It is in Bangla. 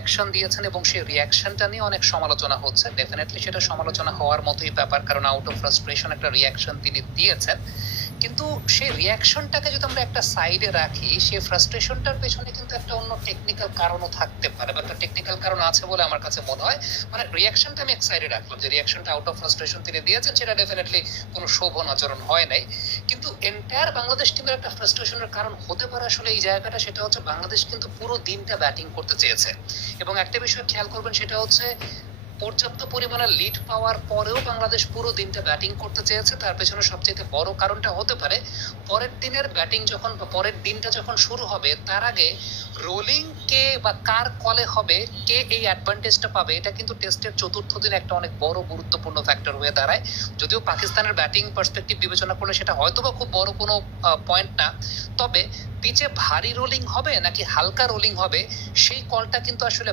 রিয়াকশন দিয়েছেন এবং সেই রিয়াকশনটা নিয়ে অনেক সমালোচনা হচ্ছে। ডেফিনিটলি সেটা সমালোচনা হওয়ার মতোই ব্যাপার, কারণ আউট অফ ফ্রাস্ট্রেশন একটা রিয়াকশন তিনি দিয়েছেন। কিন্তু সেই রিয়াকশনটাকে যদি আমরা একটা সাইডে রাখি, সেই ফ্রাস্ট্রেশনটার পেছনে কিন্তু একটা অন্য টেকনিক্যাল কারণও থাকতে পারে, বা একটা টেকনিক্যাল কারণ আছে বলে আমার কাছে মনে হয়। মানে রিয়াকশনটা আমি এক সাইডে রাখলাম, যে রিয়াকশনটা আউট অফ ফ্রাস্ট্রেশন তিনি দিয়েছেন, সেটা ডেফিনিটলি কোনো শোভন আচরণ হয় নাই। কিন্তু এন্টায়ার বাংলাদেশ টিমের একটা ফ্রাস্ট্রেশনের কারণ হতে পারে আসলে এই জায়গাটা, সেটা হচ্ছে বাংলাদেশ কিন্তু পুরো দিনটা ব্যাটিং করতে চেয়েছে। এবং একটা বিষয় খেয়াল করবেন, সেটা হচ্ছে পর্যাপ্ত পরিমাণে লিড পাওয়ার পরেও বাংলাদেশ পুরো দিনটা ব্যাটিং করতে চেয়েছে। তার পেছনে সবচেয়ে বড় কারণটা হতে পারে, পরের দিনের ব্যাটিং যখন, বা পরের দিনটা যখন শুরু হবে, তার আগে রোলিং কে বা কার কলে হবে, কে এই অ্যাডভান্টেজটা পাবে, এটা কিন্তু টেস্টের চতুর্থ দিন একটা অনেক বড় গুরুত্বপূর্ণ ফ্যাক্টর হয়ে দাঁড়ায়। যদিও পাকিস্তানের ব্যাটিং পার্সপেক্টিভ বিবেচনা করলে সেটা হয়তোবা খুব বড় কোনো পয়েন্ট না, তবে পিচে ভারী রোলিং হবে নাকি হালকা রোলিং হবে, সেই কলটা কিন্তু আসলে